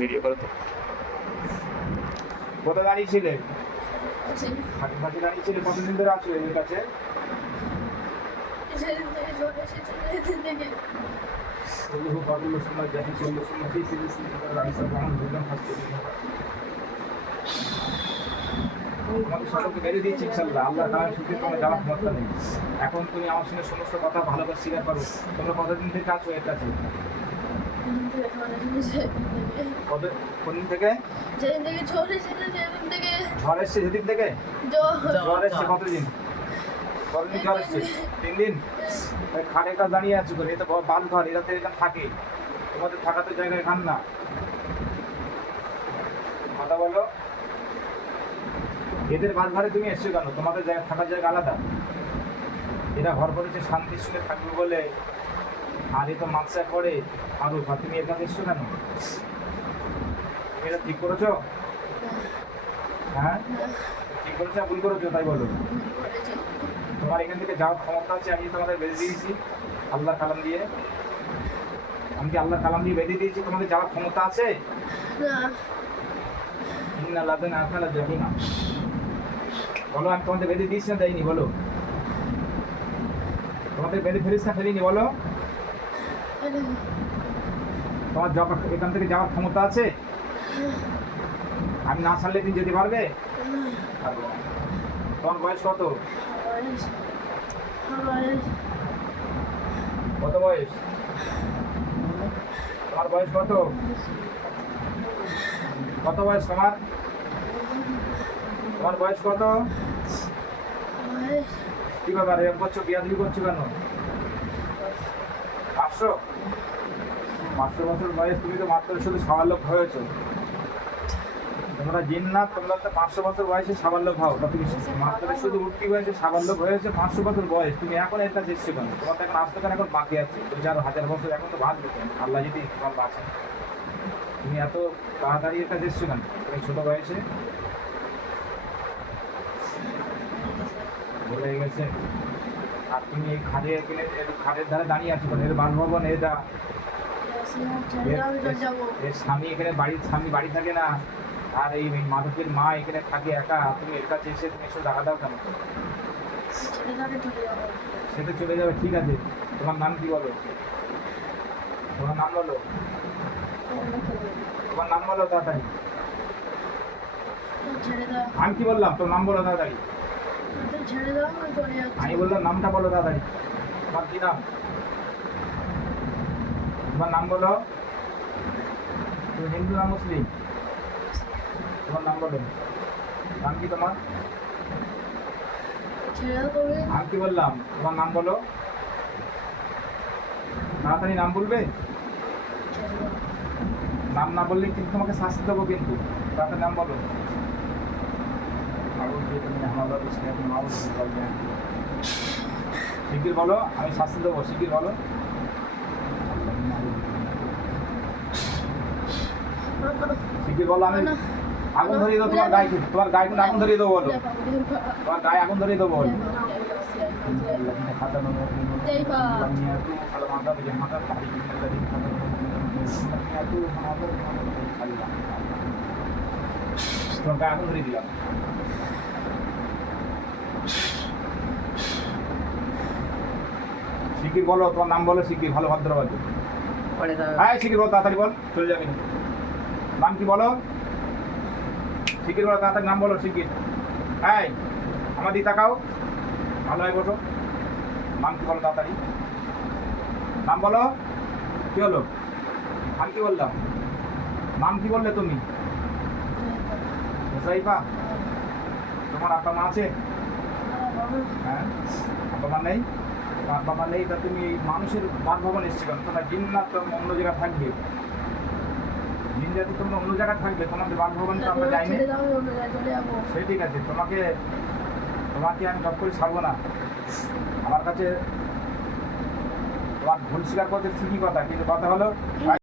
Video করো তো। কোথায় দাঁড়িয়েছিলে? হাঁটি ফাঁটি দাঁড়িয়েছিলে? কতদিন ধরে আছো এর কাছে? এখন তুমি আমার সঙ্গে সমস্ত কথা ভালো করে স্বীকার করো। তোমরা কতদিন থেকে আছো এর কাছে? কোনদিন থেকে? ঝড় এসছে সেদিন থেকে? ঝড় এসছে কতদিন? কতদিন ঝড় এসছে? 3 দিন? খাটের কাছে দাঁড়িয়ে আছো করে, এটা বাল ঘর, এরা তো এখানে থাকে, তোমাদের থাকাতে জায়গা এখান না। কথা বলো। এদের বাল ঘরে তুমি এসছো কেন? তোমাদের জায়গা, থাকার জায়গা আলাদা। এরা ঘর করেছে শান্তির সঙ্গে থাকবে বলে, আর এ তো মাদ্রাসায় পড়ে আরো। তুমি এর কাছে এসছো কেন? তুমি এটা ঠিক করেছো? হ্যাঁ, ঠিক করেছো ভুল করেছো তাই বলো। তোমার এখান থেকে যাওয়ার ক্ষমতা আছে? আমি তোমাদের বেঁধে দিয়েছি আল্লাহর কালাম দিয়ে। আমি কি আল্লাহর কালাম দিয়ে বেঁধে দিয়েছি? তোমাদের যাওয়ার ক্ষমতা আছে? বলো, আমি তোমাদের বেঁধে দিয়েছি না দেয়নি? বলো, তোমাদের বেঁধে ফেলিস না ফেলিনি? বলো, তোমার এখান থেকে যাওয়ার ক্ষমতা আছে? আমি না ছাড়লে তুমি যেতে পারবে? তোমার বয়স কত? কত বয়স? তোমার বয়স কত? কত বয়স তোমার? তোমার বয়স কত? কি ব্যাপার এরকম করছো? বিয়াদবি করছো কেন? 500 বছর বয়স? তুমি তো মাত্র শুধু সাবালক হয়েছো। তোমরা জিন্নাত, তোমরা তো 500 বছর বয়সে সাবালক হও। তুমি মাত্র শুধু উঠতি বয়সে সাবালক হয়েছে। 500 বছর বয়স, তুমি এখন এর কাছে এসছো কেন? তোমার তো এখন আসতে কেন? এখন বাকি আছে 2000 বছর, এখন তো বাঁচবে কেন? আল্লাহ যদি তোমার বাঁচায়। তুমি এত তাড়াতাড়ি এর কাছে এসছো কেন তুমি ছোট বয়সে? ভুলে গেছে। আর তুমি এই খাটের ধারে দাঁড়িয়ে আছো কেন? এর বাসভবন এটা, এর স্বামী এখানে স্বামী বাড়ি থাকে না, আর এই মাদকের মা এখানে থাকে একা। তুমি এর কাছে এসে তুমি এসে দেখা দাও কেন? সেটা চলে যাবে, ঠিক আছে। তোমার নাম কি বলো? তোমার নাম বলো। তোমার নাম বলো তাড়াতাড়ি। আমি কি বললাম? তোর নাম বলো তাড়াতাড়ি। আমি বললাম নামটা বলো তাড়াতাড়ি। তোমার কি নাম? তোমার নাম বলো। তুমি হিন্দু না মুসলিম? তোমার নাম বলো। নাম কি তোমার? আমি কি বললাম? তোমার নাম বলো তাড়াতাড়ি। নাম বলবে? নাম না বললে কিন্তু তোমাকে শাস্তি দেবো কিন্তু। তাড়াতাড়ি নাম বলো। শিগগির বলো, আমি শাস্তি দেবো। শিগগির বলো। শিগগির বলো। আমি আগুন ধরিয়ে দেবো তোমার গায়ে। তোমার গায়ে কিন্তু আগুন ধরিয়ে দেবো। বলো, তোমার গায়ে আগুন ধরিয়ে দেবো। বলো। তোমার গায়ে আগুন ধরিয়ে দিলাম। শিগগির বলো, তোমার নাম বলো। শিগগির, ভালো ভদ্রবাদী। হ্যাঁ শিগগির বলো, তাড়াতাড়ি বল, চলে যাবে। নাম কি বলো? শিগগির বলো, তাড়াতাড়ি নাম বলো। শিগগির। হ্যাঁ, আমার দিকে তাকাও, ভালো হয় বসো। নাম কি বলো তাড়াতাড়ি। নাম বলো। কি হলো? আমি কি বললাম? নাম কি বললে তুমি? হোসাইফা। তোমার আব্বা মা আছে? হ্যাঁ, আব্বা মা নেই? আব্বা মা নেই, তা তুমি মানুষের বাসভবন এসছো কেন? তোমার জিন্নাত তো অন্য জায়গায় থাকবে। জিন জাতি তোমরা অন্য জায়গায় থাকবে, তোমাদের বাসভবন তো আমরা যাইনি। সে ঠিক আছে, তোমাকে আমি জব করে ছাড়বো না। আমার কাছে তোমার ভুল স্বীকার করছে ঠিকই কথা, কিন্তু কথা হলো